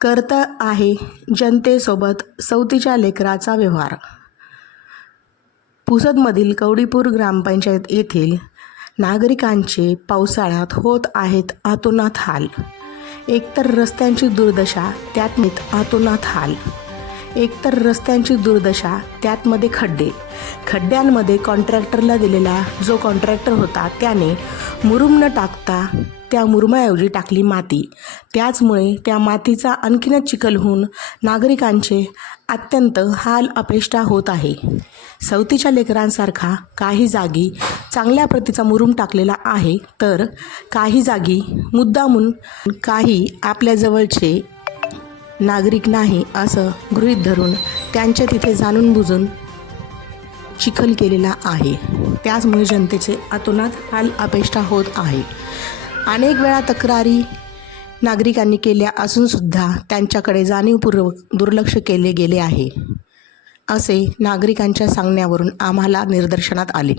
करत आहे जनतेसोबत सवतीच्या लेकराचा व्यवहार. पुसदमधील कवडीपूर ग्रामपंचायत येथील नागरिकांचे पावसाळ्यात होत आहेत आतोनात हाल. एकतर रस्त्यांची दुर्दशा त्यात मीत आतोनात हाल. एकतर रस्त्यांची दुर्दशा त्यातमध्ये खड्डे. खड्ड्यांमध्ये कॉन्ट्रॅक्टरला दिलेला जो कॉन्ट्रॅक्टर होता त्याने मुरुम न टाकता त्या मुरुमाऐवजी टाकली माती. त्याचमुळे त्या मातीचा आणखीनच चिखल होऊन नागरिकांचे अत्यंत हाल अपेष्टा होत आहे. सवतीच्या लेकरांसारखा काही जागी चांगल्या प्रतीचा मुरुम टाकलेला आहे तर काही जागी मुद्दामून काही आपल्याजवळचे नागरिक नाही असं गृहीत धरून त्यांच्या तिथे जाणून बुजून चिखल केलेला आहे. त्याचमुळे जनतेचे अतोनात हाल अपेष्टा होत आहे. अनेक वेळा तक्रारी नागरिकांनी केल्या असूनसुद्धा त्यांच्याकडे जाणीवपूर्वक दुर्लक्ष केले गेले आहे असे नागरिकांच्या सांगण्यावरून आम्हाला निदर्शनात आले.